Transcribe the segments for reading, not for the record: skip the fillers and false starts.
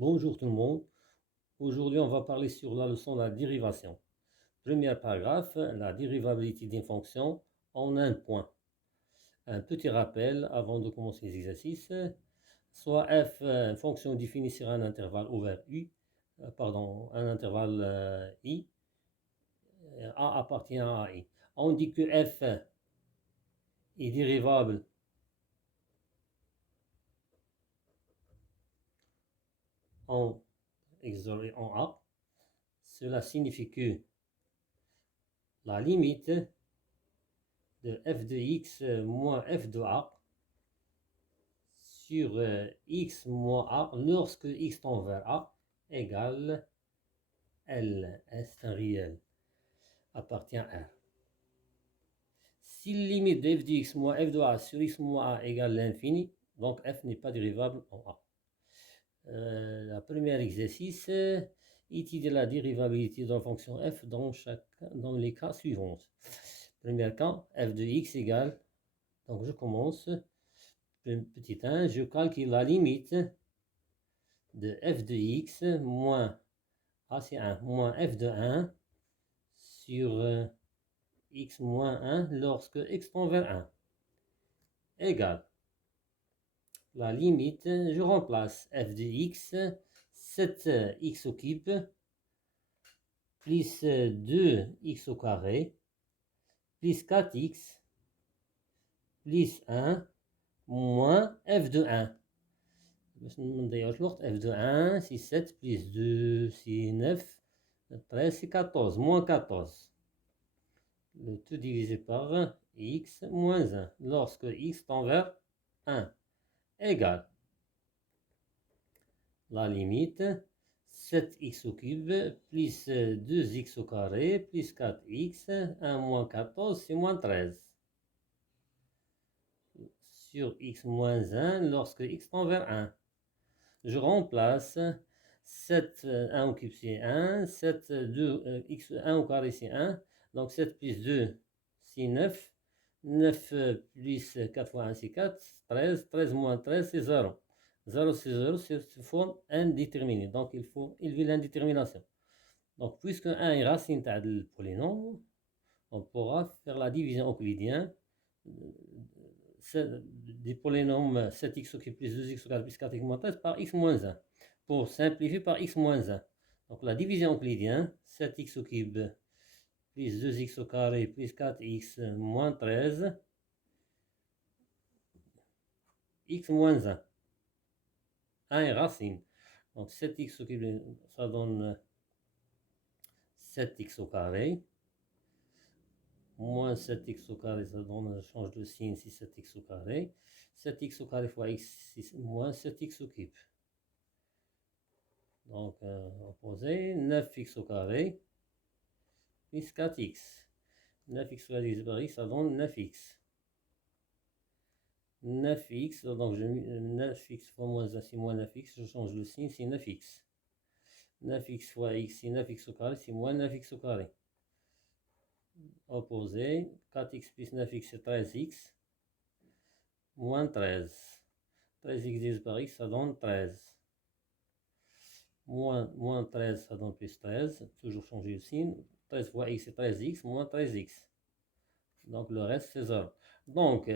Bonjour tout le monde. Aujourd'hui, on va parler sur la leçon de la dérivation. Premier paragraphe, la dérivabilité d'une fonction en un point. Un petit rappel avant de commencer les exercices. Soit f, une fonction définie sur un intervalle ouvert un intervalle i, a appartient à i. On dit que f est dérivable en a. Cela signifie que la limite de f de x moins f de a sur x moins a lorsque x tend vers a égale L. C'est un réel. Appartient à R. Si la limite de f de x moins f de a sur x moins a égale l'infini, donc f n'est pas dérivable en a. Le premier exercice, étudier la dérivabilité de la fonction f dans les cas suivants. Premier cas, f de x égale, donc je commence, petit 1, je calcule la limite de f de x moins a c'est 1 moins f de 1 sur x moins 1 lorsque x tend vers 1 égale la limite, je remplace f de x 7x au cube plus 2x au carré plus 4x plus 1 moins f de 1. f de 1 c'est 7 plus 2 c'est 9 13 c'est 14 moins 14. Le tout divisé par x moins 1 lorsque x tend vers 1 égale la limite 7x au cube plus 2x au carré plus 4x 1 moins 14 c'est moins 13 sur x moins 1 lorsque x tend vers 1. Je remplace 7 1 au cube c'est 1, 7 2 x 1 au carré c'est 1, donc 7 plus 2 c'est 9, 9 plus 4 fois 1 c'est 4, 13, 13 moins 13 c'est 0. 0 c'est 0, c'est forme indéterminée, donc il faut élever l'indétermination. Donc puisque 1 est racine du polynôme, on pourra faire la division euclidienne des polynômes 7x au cube plus 2x au carré plus 4x moins 13 par x moins 1. Pour simplifier par x moins 1. Donc la division euclidienne, 7x au cube plus 2x au carré plus 4x moins 13, x moins 1. 1 est racine. Donc 7x au cube, ça donne 7x au carré. Moins 7x au carré, ça donne, change de signe, c'est 7x au carré. 7x au carré fois x, c'est moins 7x au cube. Donc, opposé, 9x au carré, plus 4x. 9x divisé par x, ça donne 9x. 9x, donc 9x fois moins 1, c'est moins 9x, je change le signe, c'est 9x. 9x fois x, c'est 9x au carré, c'est moins 9x au carré. Opposé, 4x plus 9x, c'est 13x, moins 13. 13x divisé par x, ça donne 13. Moins 13, ça donne plus 13. Toujours changer le signe. 13 fois x, c'est 13x, moins 13x. Donc le reste, c'est 0. Donc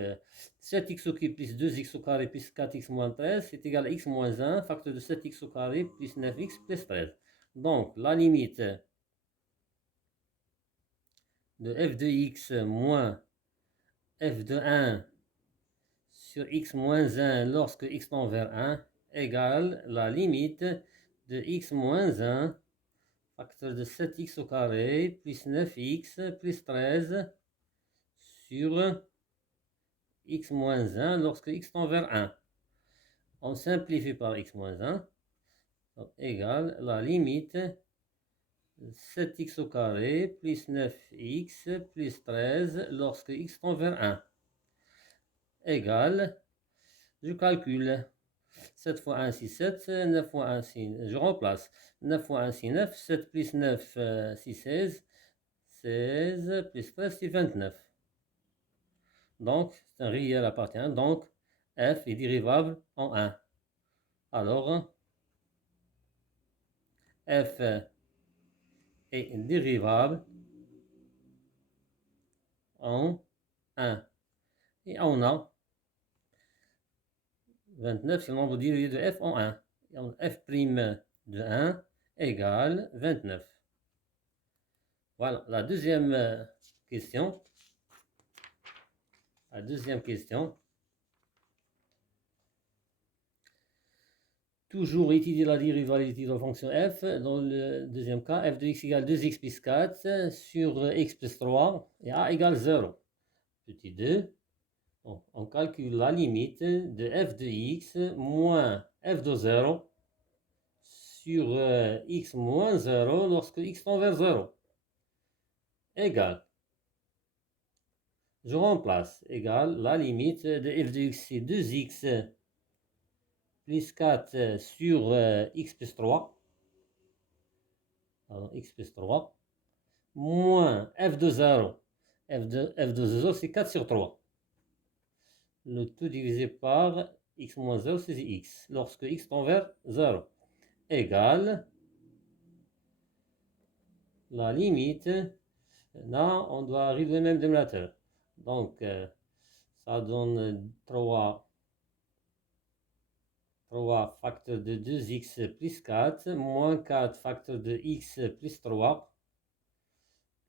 7x au cube plus 2x au carré plus 4x moins 13, c'est égal à x moins 1, facteur de 7x au carré plus 9x plus 13. Donc la limite de f de x moins f de 1 sur x moins 1 lorsque x tend vers 1 égale la limite de x moins 1 facteur de 7x au carré plus 9x plus 13 sur x moins 1 lorsque x tend vers 1. On simplifie par x moins 1 donc, égale la limite 7x au carré plus 9x plus 13 lorsque x tend vers 1 égale, je calcule 7 fois 1 c'est 7, 9 fois 1 c'est, je remplace 9 fois 1 c'est 9, 7 plus 9 c'est 16, 16 plus 13 c'est 29. Donc c'est un réel appartient, donc f est dérivable en 1. Alors f est dérivable en 1. Et on a 29, c'est le nombre dérivé de f en 1. F' de 1 égale 29. Voilà, la deuxième question. La deuxième question. Toujours étudier la dérivabilité de la fonction f. Dans le deuxième cas, f de x égale 2x plus 4 sur x plus 3 et a égale 0. Petit 2. Bon, on calcule la limite de f de x moins f de 0 sur x moins 0 lorsque x tend vers 0. Égale. Je remplace. Égale la limite de f de x, c'est 2x plus 4 sur x plus 3. Alors, x plus 3. Moins f de 0. F de 0, c'est 4 sur 3. Le tout divisé par x moins 0, c'est x. Lorsque x tend vers 0. Égale la limite. Là, on doit arriver au même dénominateur. Donc, ça donne 3 facteurs de 2x plus 4, moins 4 facteurs de x plus 3.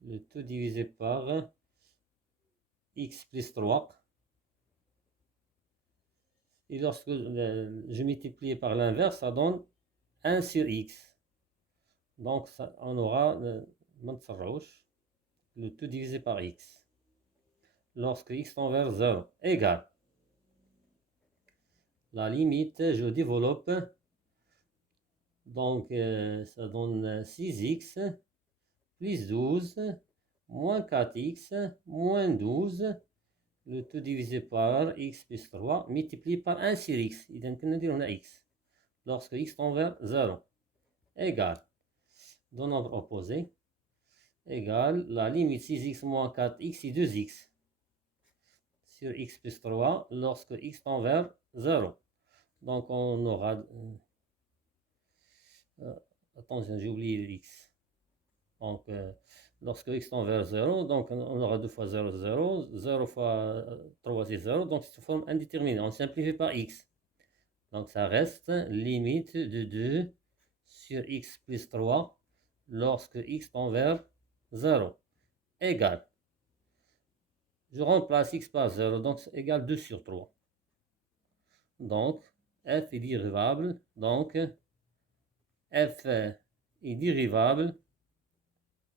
Le tout divisé par x plus 3. Et lorsque je multiplie par l'inverse, ça donne 1 sur x. Donc, ça, on aura le tout divisé par x. Lorsque x tend vers 0 égale. La limite, je développe. Donc, ça donne 6x plus 12 moins 4x moins 12. Le tout divisé par x plus 3 multiplié par 1 sur x. إذا كنا ندير هنا x. Lorsque x tend vers 0 égale. Deux nombres opposés égale la limite 6x moins 4x c'est 2x sur x plus 3 lorsque x tend vers 0. Donc on aura... attention, j'ai oublié x. Donc lorsque x tend vers 0, donc on aura 2 fois 0, 0. 0 fois 3 c'est 0. Donc c'est une forme indéterminée. On simplifie par x. Donc ça reste limite de 2 sur x plus 3 lorsque x tend vers 0 égale. Je remplace x par 0, donc c'est égal 2 sur 3. Donc f est dérivable, donc f est dérivable,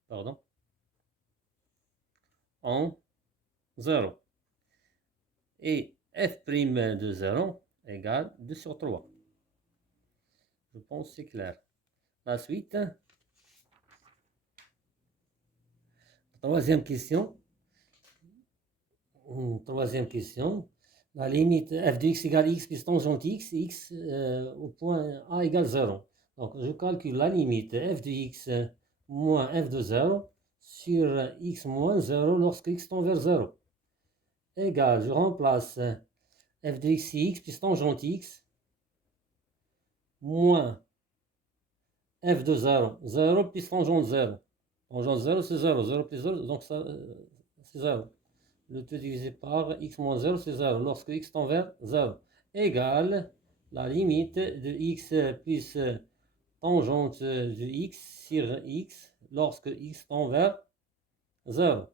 pardon, en 0. Et f' de 0 égale 2 sur 3. Je pense que c'est clair. La suite, troisième question. Troisième question. La limite f de x égale x plus tangente x, x au point a égale 0. Donc je calcule la limite f de x moins f de 0 sur x moins 0 lorsque x tend vers 0. Égale, je remplace f de x c'est x plus tangente x moins f de 0, 0 plus tangente 0. Tangente 0 c'est 0, 0 plus 0, donc ça c'est 0. Le tout divisé par x moins 0, c'est 0. Lorsque x tend vers 0. Égale la limite de x plus tangente de x sur x lorsque x tend vers 0.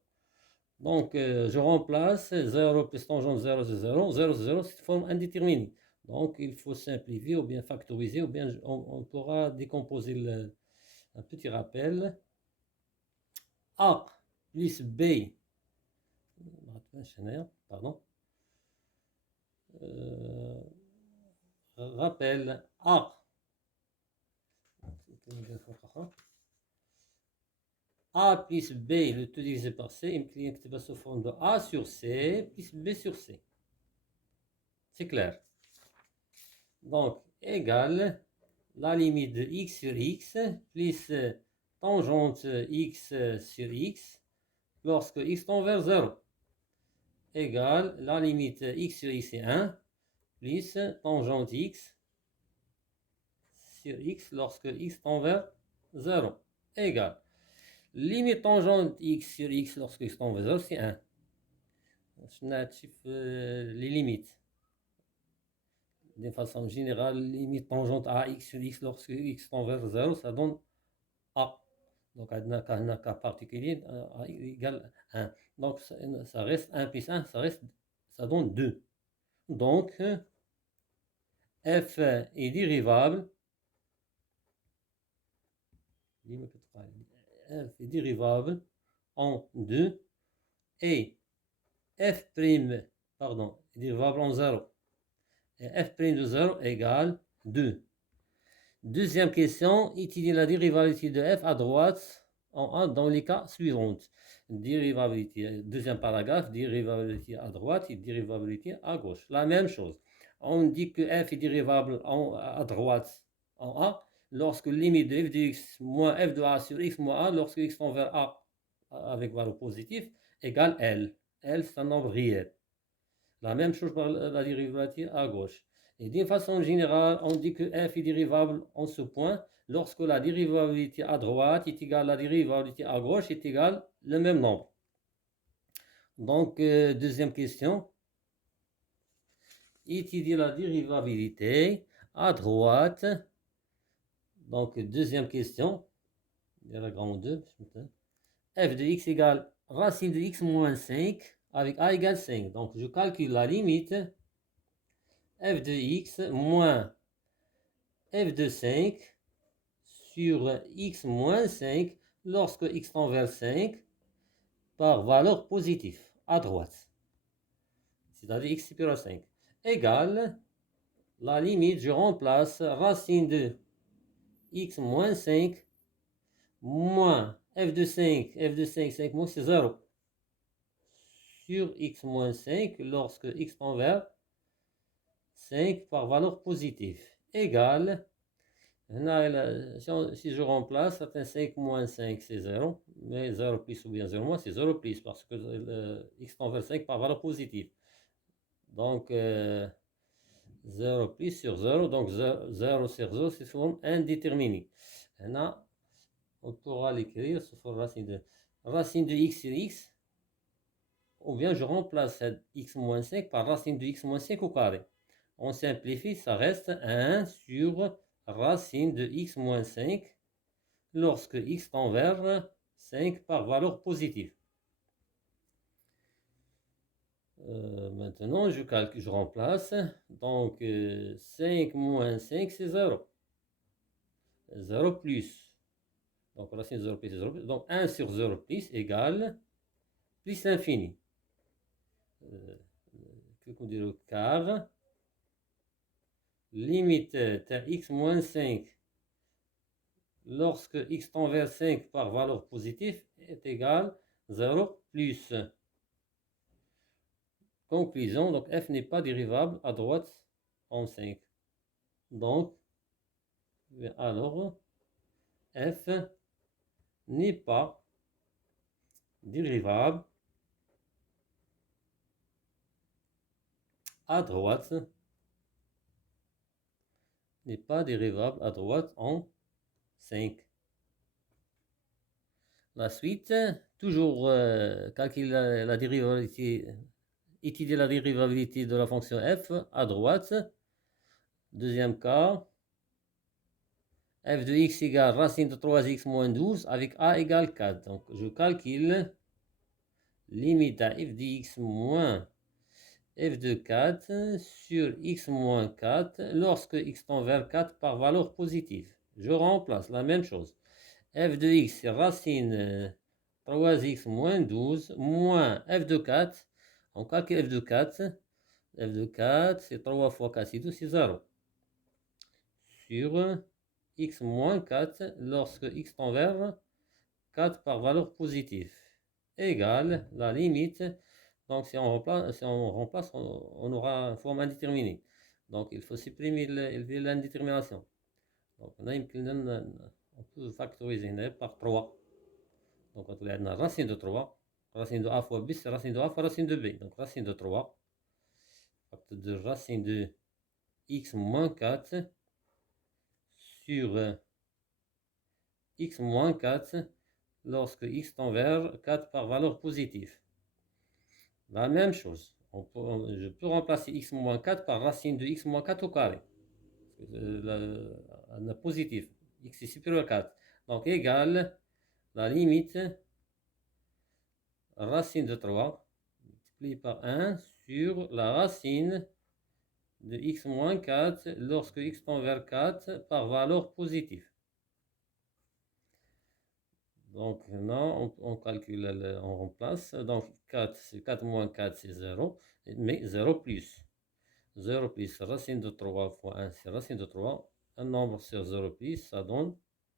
Donc, je remplace 0 plus tangente 0, c'est 0. 0, c'est 0, c'est une forme indéterminée. Donc, il faut simplifier ou bien factoriser, ou bien on pourra décomposer un petit rappel. A plus B pardon. Rappel A. A plus B, le tout divisé par C, يمكن نكتبها sous forme de A sur C plus B sur C. C'est clair. Donc, égale la limite de x sur x plus tangente x sur x lorsque x tend vers 0. Égale la limite x sur x c'est 1 plus tangente x sur x lorsque x tend vers 0 égale limite tangente x sur x lorsque x tend vers 0, c'est 1. Les limites. De façon générale, limite tangente à x sur x lorsque x tend vers 0, ça donne a. Donc, un cas particulier, a égale 1. Donc, ça reste 1 plus 1, ça donne 2. Donc, f est dérivable. F est dérivable en 2 et f', pardon, est dérivable en 0. Et f' de 0 égale 2. Deuxième question, étudier la dérivabilité de f à droite en A dans les cas suivants. Dérivabilité, deuxième paragraphe, dérivabilité à droite et dérivabilité à gauche. La même chose. On dit que f est dérivable à droite en A lorsque limite de f de x moins f de a sur x moins a lorsque x tend vers a avec valeur positive égale L. L, c'est un nombre réel. La même chose pour la dérivabilité à gauche. Et d'une façon générale, on dit que f est dérivable en ce point lorsque la dérivabilité à droite est égale à la dérivabilité à gauche est égale le même nombre. Donc, deuxième question. Étudier la dérivabilité à droite. Donc, deuxième question. Il y a la grande 2. F de x égale racine de x moins 5 avec a égale 5. Donc, je calcule la limite f de x moins f de 5 sur x moins 5 lorsque x tend vers 5 par valeur positive à droite. C'est-à-dire x supérieur à 5 égale la limite, je remplace racine de x moins 5 moins f de 5, 5 moins c'est 0 sur x moins 5 lorsque x tend vers 5 par valeur positive égale, si je remplace, ça fait 5 moins 5 c'est 0, mais 0 plus ou bien 0 moins c'est 0 plus parce que x tend vers 5 par valeur positive. Donc 0 plus sur 0, donc 0 sur 0 c'est forme indéterminée. Là, on pourra l'écrire sous forme racine de x sur x, ou bien je remplace x moins 5 par racine de x moins 5 au carré. On simplifie, ça reste 1 sur racine de x moins 5 lorsque x tend vers 5 par valeur positive. Maintenant, je remplace. Donc, 5 moins 5, c'est 0. 0 plus. Donc, racine de 0 plus, c'est 0 plus. Donc, 1 sur 0 plus égale plus l'infini. Que qu'on dit le quart. Limite de x moins 5 lorsque x tend vers 5 par valeur positive est égal 0 plus. Conclusion, donc f n'est pas dérivable à droite en 5. Donc, alors, f n'est pas dérivable à droite. N'est pas dérivable à droite en 5. La suite, toujours calculer la dérivabilité, étudier la dérivabilité de la fonction f à droite. Deuxième cas, f de x égale racine de 3x moins 12 avec a égale 4. Donc je calcule limite à f de x moins f de 4 sur x moins 4 lorsque x tend vers 4 par valeur positive. Je remplace la même chose. F de x c'est racine 3x moins 12 moins f de 4. On calcule f de 4. F de 4 c'est 3 fois 4 c'est 12, c'est 0. Sur x moins 4 lorsque x tend vers 4 par valeur positive. Égale la limite. Donc si on remplace, on aura une forme indéterminée. Donc il faut supprimer l'indétermination. Donc on peut factoriser par 3. Donc on a la racine de 3. Racine de a fois b, c'est racine de a fois racine de b. Donc racine de 3. Facteur de racine de x moins 4 sur x moins 4 lorsque x tend vers 4 par valeur positive. La même chose. Je peux remplacer x moins 4 par racine de x moins 4 au carré. La positive. X est supérieur à 4. Donc, égale la limite racine de 3 multiplié par 1 sur la racine de x moins 4 lorsque x tend vers 4 par valeur positive. Donc, maintenant, on calcule, on remplace. Donc, 4 moins 4, c'est 0. Mais 0 plus. 0 plus racine de 3 fois 1, c'est racine de 3. Un nombre sur 0 plus, ça donne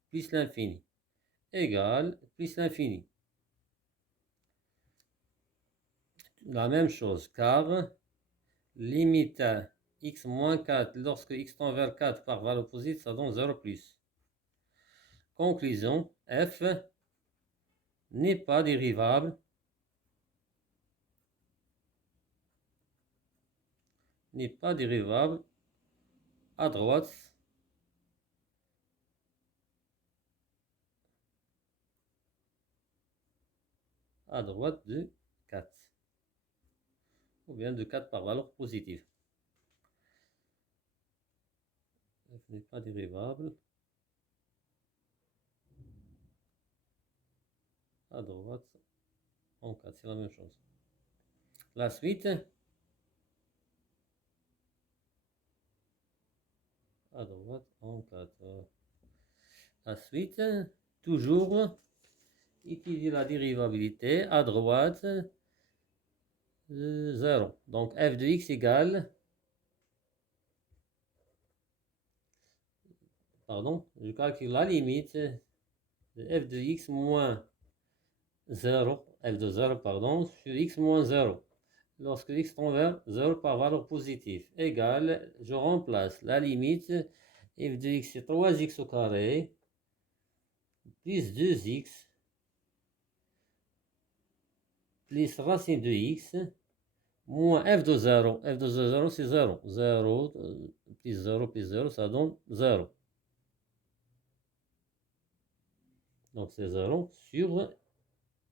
plus l'infini. Égale plus l'infini. La même chose, car limite à x moins 4 lorsque x tend vers 4 par valeur positive, ça donne 0 plus. Conclusion, f n'est pas dérivable à droite de 4 ou bien de 4 par valeur positive. F n'est pas dérivable à droite en 4, c'est la même chose. La suite, à droite en 4. La suite, toujours étudier la dérivabilité à droite 0. Donc f de x égale, pardon, je calcule la limite de f de x moins 0, f de 0, pardon, sur x moins 0. Lorsque x tend vers 0 par valeur positive, égale, je remplace la limite, f de x c'est 3x au carré, plus 2x, plus racine de x, moins f de 0. F de 0, c'est 0. 0, plus 0, plus 0, ça donne 0. Donc c'est 0 sur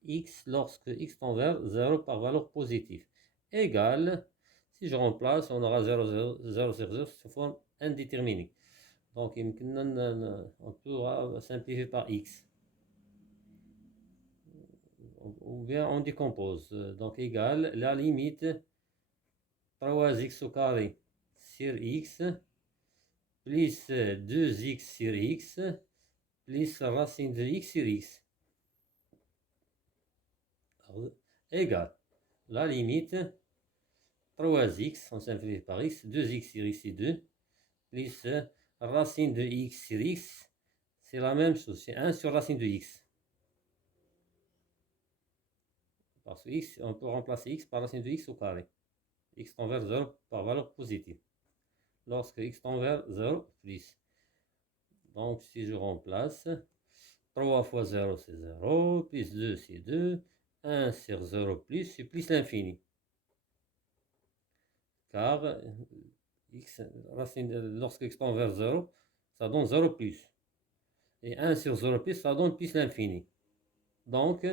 x lorsque x tend vers 0 par valeur positive. Égale, si je remplace, on aura 0, 0, 0 sur 0 sous forme indéterminée. Donc on pourra simplifier par x. Ou bien on décompose. Donc égale la limite 3x au carré sur x plus 2x sur x plus racine de x sur x égale la limite 3x, on simplifie par x, 2x sur x c'est 2, plus racine de x sur x, c'est la même chose, c'est 1 sur racine de x. Parce que x, on peut remplacer x par racine de x au carré. X tend vers 0 par valeur positive. Lorsque x tend vers 0, plus. Donc si je remplace, 3 fois 0 c'est 0, plus 2 c'est 2, 1 sur 0 plus, c'est plus l'infini. Car x, racine, lorsque x tend vers 0, ça donne 0 plus. Et 1 sur 0 plus, ça donne plus l'infini. Donc,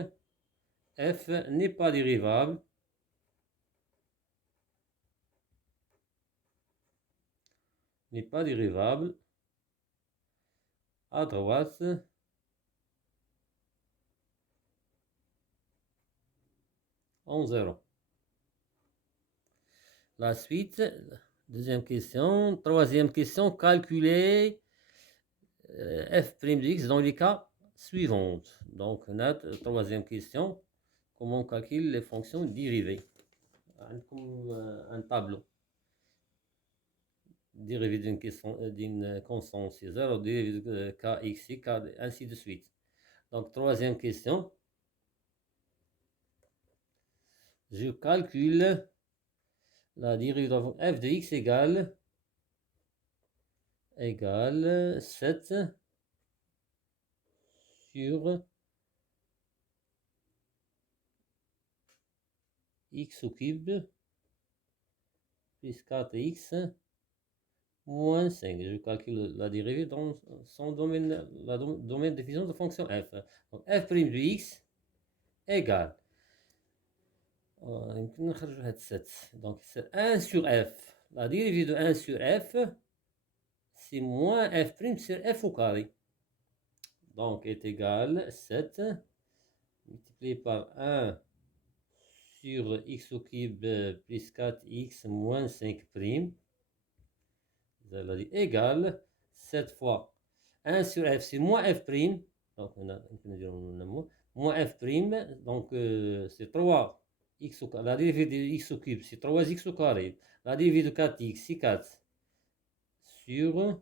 f n'est pas dérivable à droite en 0. La suite, deuxième question. Troisième question, calculer f' de x dans les cas suivants. Donc, notre troisième question, comment on calcule les fonctions dérivées. Un tableau. Dérivée d'une constante, c'est 0, dérivée de kx, ainsi de suite. Donc, troisième question. Je calcule la dérivée de f de x égale 7 sur x au cube plus 4x moins 5. Je calcule la dérivée dans son domaine, domaine de définition de fonction f. Donc f' de x égale, donc c'est 1 sur f. La dérivée de 1 sur f, c'est moins f' sur f au carré. Donc est égal 7 multiplié par 1 sur x au cube plus 4x moins 5'. Vous allez dire égal 7 fois 1 sur f, c'est moins f'. Donc on peut dire moins f'. Donc c'est 3 x au carré. La dérivée de x au cube, c'est 3x au carré. La dérivée de 4x, c'est 4 sur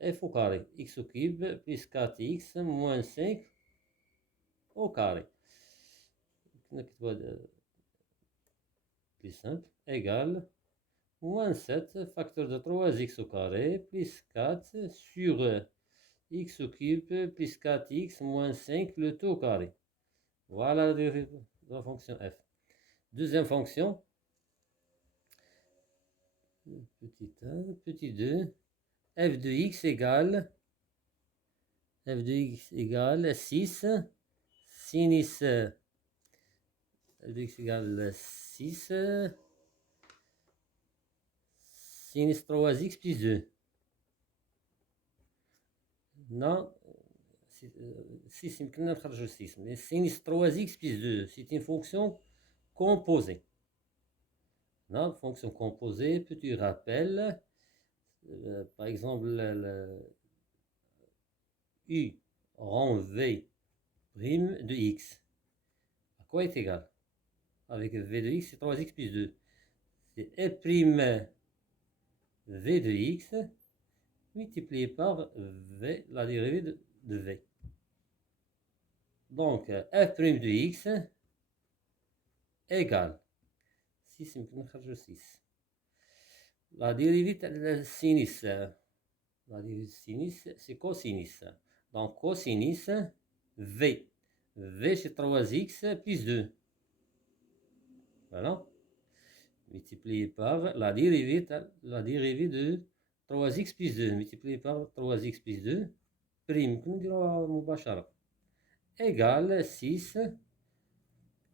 f au carré. X au cube plus 4x moins 5 au carré. Plus simple, égale moins 7 facteur de 3x au carré plus 4 sur x au cube plus 4x moins 5 le tout au carré. Voilà la dérivée de la fonction f. Deuxième fonction, petit 1, petit 2, f de x égale 6 sinus f de x égale 6 sinus 3x plus 2. Non, 6 يمكننا نخرجوا 6 mais sinus 3x plus 2 c'est une fonction composée. Non, fonction composée, petit rappel, par exemple u rond v prime de x à quoi est égal? Avec v de x c'est 3x plus 2, c'est e prime v de x multiplié par v, la dérivée de v. Donc f' de x égale 6 يمكن نخرجوا 6. La dérivée de sinus, la dérivée de sinus c'est cosinus. Donc cosinus v. V c'est 3x plus 2. Voilà. Multiplié par la dérivée de 3x plus 2 multiplié par 3x plus 2 prime كنا نديروها مباشرة égale 6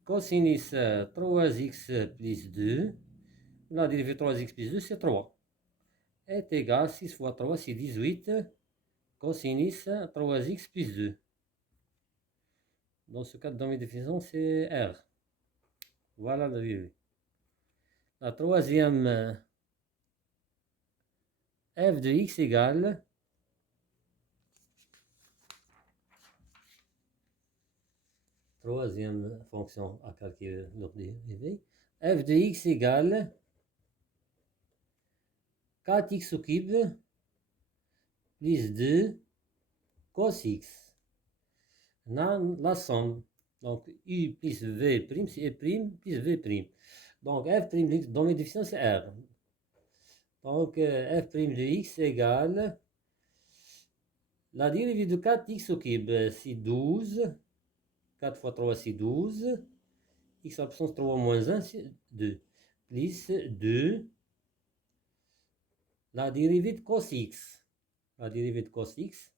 cosinus 3x plus 2, la dérivée de 3x plus 2 c'est 3, est égal 6 fois 3 c'est 18 cosinus 3x plus 2. Dans ce cas de domaine de définition c'est R. Voilà la dérivée. La troisième, f de x égale troisième fonction à calculer leur dérivée, f de x égale 4x au cube plus 2 cos x. La somme, donc u plus v' c'est e' plus v'. Donc f' dans mes définitions c'est R. Donc f' de x égale la dérivée de 4x au cube, c'est 12. 4 fois 3 c'est 12. X absence 3 moins 1 c'est 2. Plus 2. La dérivée de cos x. La dérivée de cos x.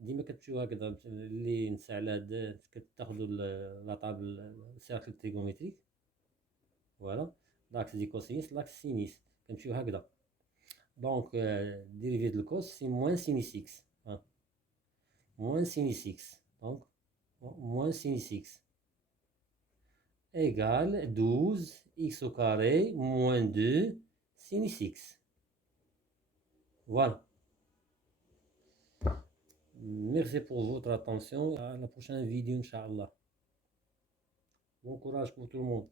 ديما كتمشيو هكذا اللي نسى على هاد كتاخدو لا طابل سيركل تريغومتريك. فوالا لاكس دي كوسينيس لاكس سينيس كنمشيو هكذا. دونك ديريفي دو الكوس سي موان سينيس اكس. موان سينيس اكس. دونك موان سينيس اكس égale 12 x au carré moins 2 sinus x. Voilà. Merci pour votre attention. À la prochaine vidéo, Inch'Allah. Bon courage pour tout le monde.